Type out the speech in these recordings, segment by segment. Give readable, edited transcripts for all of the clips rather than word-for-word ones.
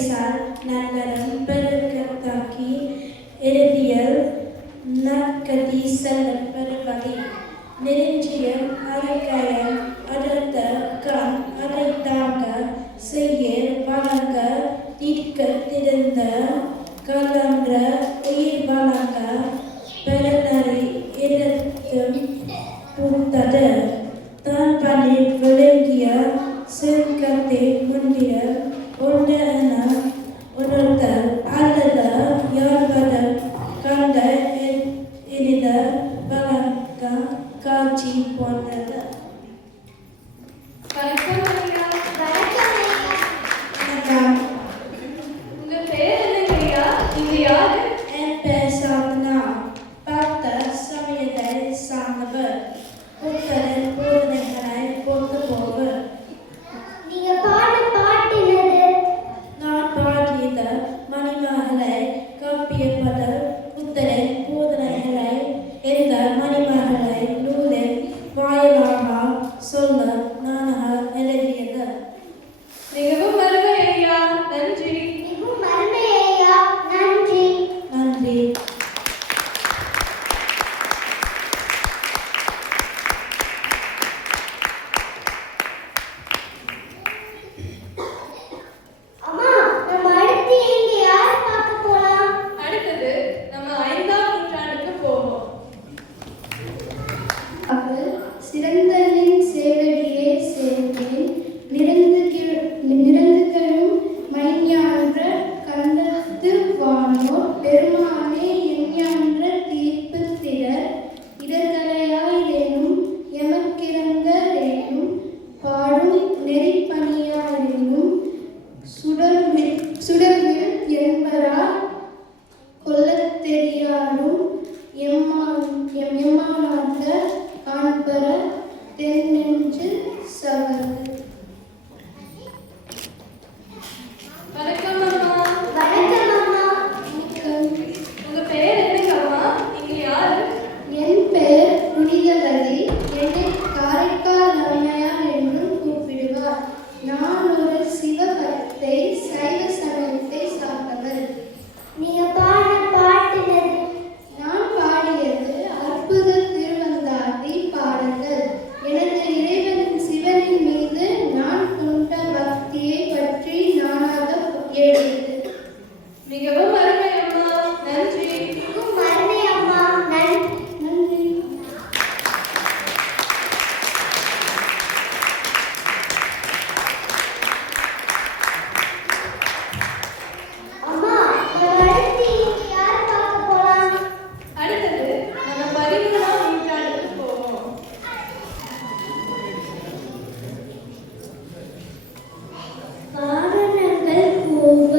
பரிசால் நன்னலம் பெருக்கத்தாக்கி இறுதியில் நற்கதி செல்லும் பெருவழி நெருஞ்சியம் அரைக்கயம் அடர்த்த கண் அரைத்தாக செய்ய வழங்க தீர்க்க திறந்த கலன்ற உயிர் வழங்க பெருநறி இடத்தும் பூத்தது தான் பணி விளங்கிய சிறுகத்தை முந்திய ஒன்று என உணர்த்தல் அல்லது யார்வதம் கண்ட எளித வழங்க காட்சி போன்றது. உங்க பேர் என்னங்கய்யா? நீங்க யாரு? என் பேர் சாதனா. பார்த்த சமயத்தை சார்ந்தவர். புத்தரின் போதனைகளை கொண்டு போவர். நீங்க பாடு பாட்டு என்னது? நான் பாடியது மணிமகளை காப்பியப்படல் புத்தரின் போதனைகளை எந்த மணிமகளை நூலின் வாயிலாக சொல்ல நானாக எழுதியது. மிகவும் அருமை ஐயா, நன்றி. மிகவும் அருமை ஐயா, நன்றி. நன்றி. அம்மா, நம்ம அடுத்து எங்க யாரை பார்க்க போலாம்? அடுத்தது நம்ம 5ஆம் நூற்றாண்டுக்கு போவோம். சிறந்தனின் சேவடியே சேர்ந்தேன் நிறந்துகளும் மைஞான்ற கண்டத்து வானோர் பெருமானே எஞ்ஞான்ற தீர்ப்பு திடர் இடர்களையாயிரேனும் எமக்கிறங்கரேனும் பாடும் நெறிப்பணியாயினும் சுடர்வில் என்பரா கொல்லத் தெரியாரும் எம்மானாக காண்பர தென்னெஞ்சு சகல். வணக்கம் அம்மா. வணக்கம் அம்மா. உங்க பேர் என்னங்க அம்மா? நீங்க யாரு? என் பெயர் புனிதவதி. என்னை காரைக்கால் ரம்மையார் என்றும் கூப்பிடுவார். நான் ஒரு சிவபக்தை, சைவ சமயத்தை சார்ந்தவர். நீங்க பாடின பாட்டு என்னது? நான் பாடியது அற்புத திருவந்தாதி பாடல்கள். எனது இறைவன் சிவனின் மீது நான் கொண்ட பக்தியை பற்றி நானாக எழுதியது. மிகவும் அருமை அம்மா, நன்றி. மிகவும் அருமை அம்மா, நன்றி. அம்மா, நம்ம அடுத்து எங்க யாரை பார்க்க போலாம்? அடுத்தது நம்ம 13ஆம் நூற்றாண்டுக்கு போவோம். வாகனங்கள் போக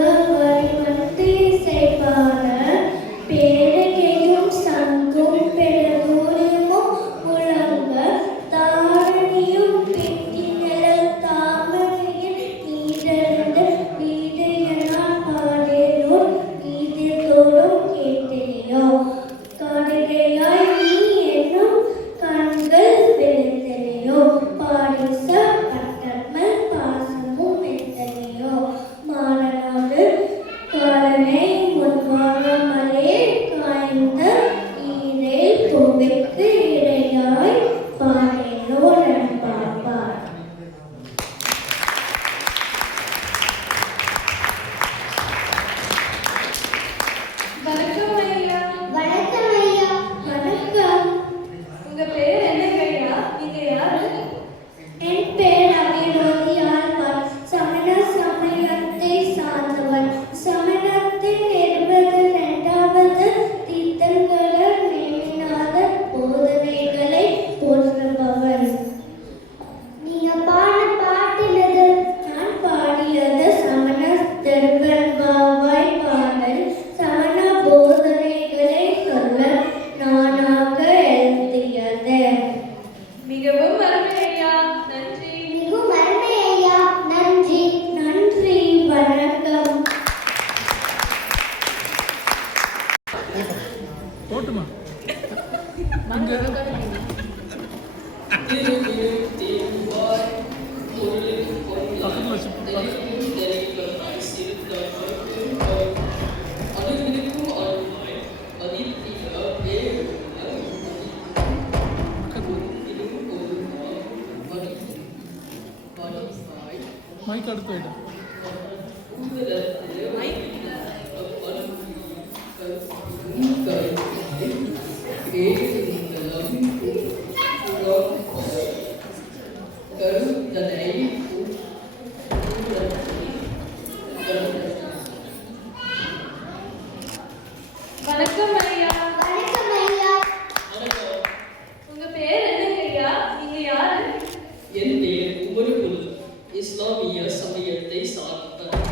வணக்கம் ஐயா. வணக்கம் ஐயா. உங்க பேர் என்னங்க ஐயா? நீங்க யாரு? என் பெயர் உமருகுல். இஸ்லாமிய சமயத்தை சார்ந்தவர்.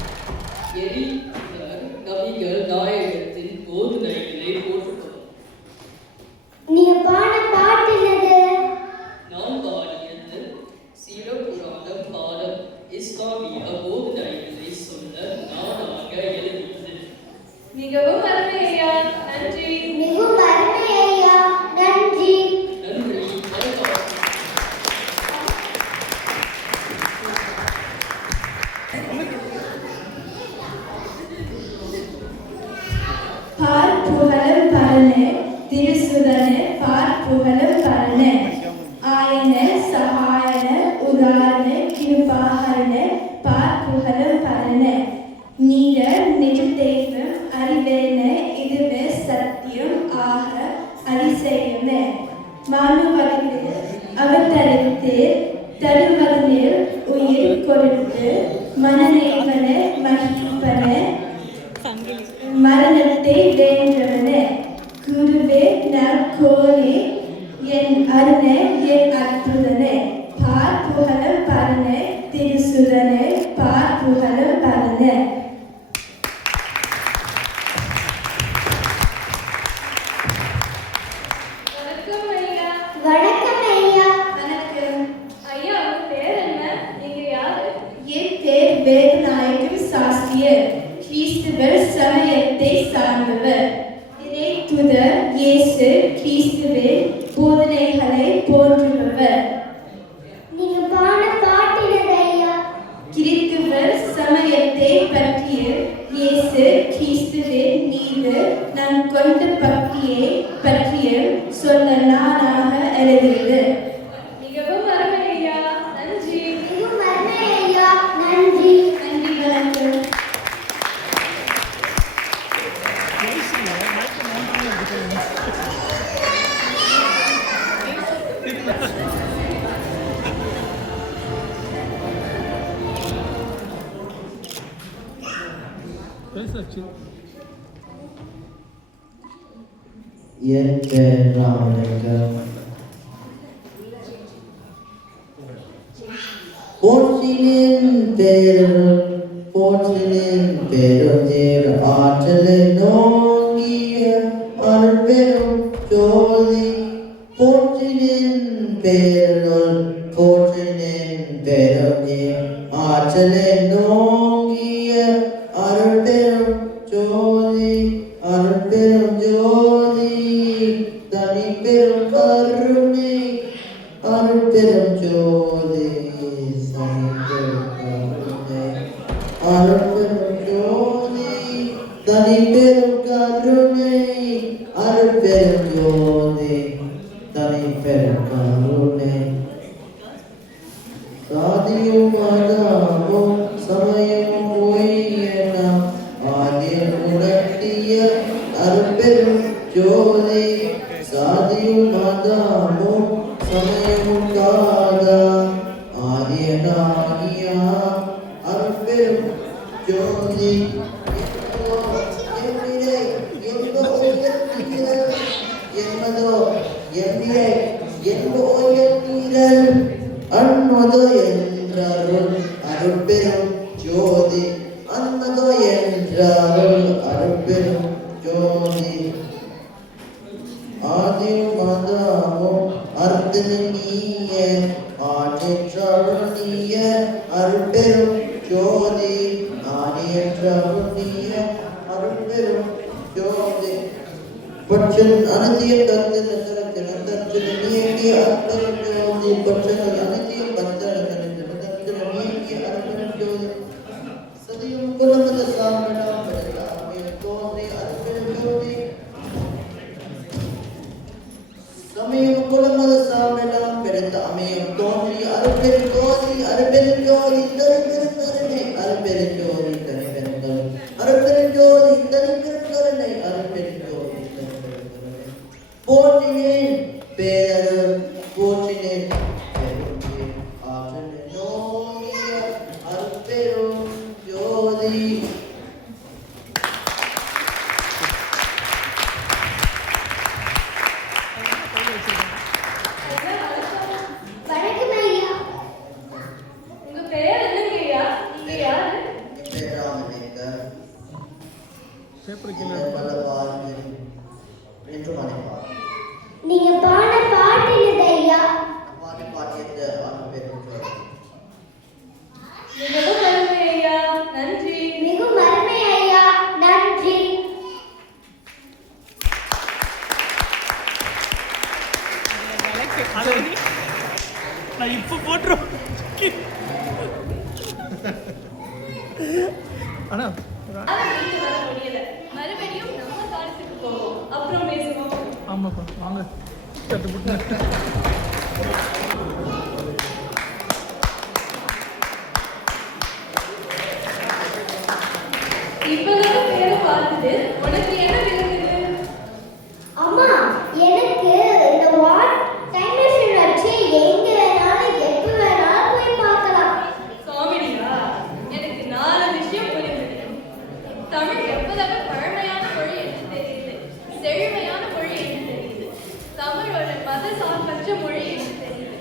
நபிகள் நாயகத்தின் போதனைகளை போற்றுகிறோம். நீங்க பாட பாட்டு என்னது? நாம் பாடியது சிறப்புராணம் பாடம். இஸ்லாமிய போதனைகளை சொல்ல நானாக எழுதியது. மிகவும் அருமை ஐயா. நன்றி. மிகவும் அருமை ஐயா. நன்றி. நன்றி. வணக்கம். பார் புகழும் பரனே திருசுதனே பார் புகழும் பரனே ஆயன சகாயன உதாரண கிருபாகரண பார் புகழும் பரனே நீர நிஜ தெய்வம் அறிவேன இதுவே சத்தியம் ஆக அதிசயமே மானுவருக்கு அவதரித்து தருவதில் உயிர் கொடுத்து மனநேவன மகிழ்ப்பன மரணத்தை வென்றவனே குருவே நற்கோலே என் அருணே என் அற்புதனே பார் புகழும் பரனே திருசுதனே பார் புகழும் பரனே. வணக்கம் ஐயா. வணக்கம் ஐயா. வணக்கம். ஐயா உங்க பேர் என்ன? நீங்க யாரு? என் பேர் வேதநாயகம் சாஸ்திரியர். கிறிஸ்துவர் சமயத்தை சார்ந்தவர். இறை தூதர் இயேசு கிறிஸ்துவின் போதனைகளை போற்றுபவர். நீங்க பாட பாட்டு என்னது ஐயா? கிறிஸ்துவர் சமயத்தை பற்றிய இயேசு கிறிஸ்துவின் மீது நான் கொண்ட பக்தியை பற்றிய சொல்ல நானாக எழுதியது. மிகவும் அருமை ஐயா. நன்றி. மிகவும் அருமை ஐயா. நன்றி. நன்றி. வணக்கம். என் பேர் ராமலிங்கம். போற்றினின் பெருந்தேர் ஆற்றலை நோங்கிய அருள்பெரும் ஜோதி போற்றினின் பெருந்தேர் ஆற்றலை நோங்கிய அருள்பெரும் ஜோதி தனிப்பெரும் கருணை அருள்பெரும் ஜோதி தனிப்பெரும் கருணை அருள்பெரும் ஜோதி தனிப்பெரும் கருணை சாதியும் மதமும் சமயமும் பொய்யென ஆதியில் உணர்த்திய அருள்பெரும் ஜோதி சாதியும் மதமும் சமயமும் காதா ஆதியனாகிய அருள்பெரும் ஜோதி அன்மதோ என்றாருள் அருள்பெரும் ஜோதி அன்மதோ என்றாருள் அருள்பெரும் ஜோதி ஆதியும் மதமும் அர்த்தனீய ஆற்றருளிய அருள்பெரும் ஜோதி ஆணியற்றருளிய அருள்பெரும் ஜோதி பட்சன் அனந்திய கருத்தில் தர்ஜன நீங்கிய அருள்பெரும் ஜோதி பட்சன் அனந்திய கருத்தில் நீங்கிய அருள்பெரும் ஜோதி சதியும் குலமத சாமணம் பரதாமே தோன்றி அருள்பெரும் ஜோதி சமயம் குலமத சாமணம் பரதாமே தோன்றி அருள்பெரும் ஜோதி தருபெரும் தனிப்பெரும் ஜோதி தனிப்பெரும் கருணை அருட்பெரும் ஜோதி தனிப்பெரும் கருணை போற்றினேன் பேரருள் போற்றினேன் பெரும்பே ஆற்றல் நோங்கிய அருட்பெரும் ஜோதி. வணக்கம் ஐயா. உங்க பெயர் என்னங்க ஐயா? நீங்க யாரு? என் பேர் ராமலிங்கர். பல பாடல்கள் என்று மனைவார் நீங்க பாட பாட்டு என்னது ஐயா? பாடி பாடியது அருட்பெரும் ஜோதி. மிகவும் அருமை ஐயா. நன்றி. மிகவும் அருமை ஐயா. நன்றி. நான் இப்போ போட்டுருவேன். அண்ணா அவன் வீட்டு வர முடியல. மறுபடியும் நம்ம காலத்துக்கு போவோம். அப்புறம் பேசுவோம். ஆமாப்பா வாங்க கட்டுப்பட்டு இவ்வளவு பேரை பார்த்துட்டு உனக்கு என்ன விளங்குது? அம்மா, எனக்கு இந்த டைம் மிஷின் வச்சு எங்க வேணாலும் எப்ப வேணாலும் போய் பார்க்கலாம். காமெடியா? எனக்கு 4 விஷயம் புரிந்தது. தமிழ் எவ்வளவு பழமையான மொழி என்று தெரியுது. செழுமையான மொழி என்று தெரியுது. தமிழ் ஒரு மத சார்பற்ற மொழி என்று தெரியுது.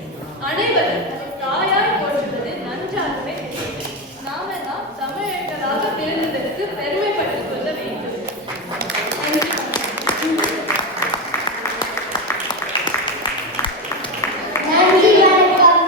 அனைவரும் அதை தாயாய் போற்றுவது நன்றாகவே தெரியுது. நாம தான் தமிழர்களாக பிறந்ததற்கு பெருமைப்பட்டுக் கொள்ள வேண்டும். நன்றி, வணக்கம்.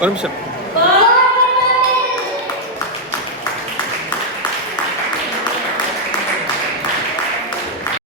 ஒரு நிமிஷம்.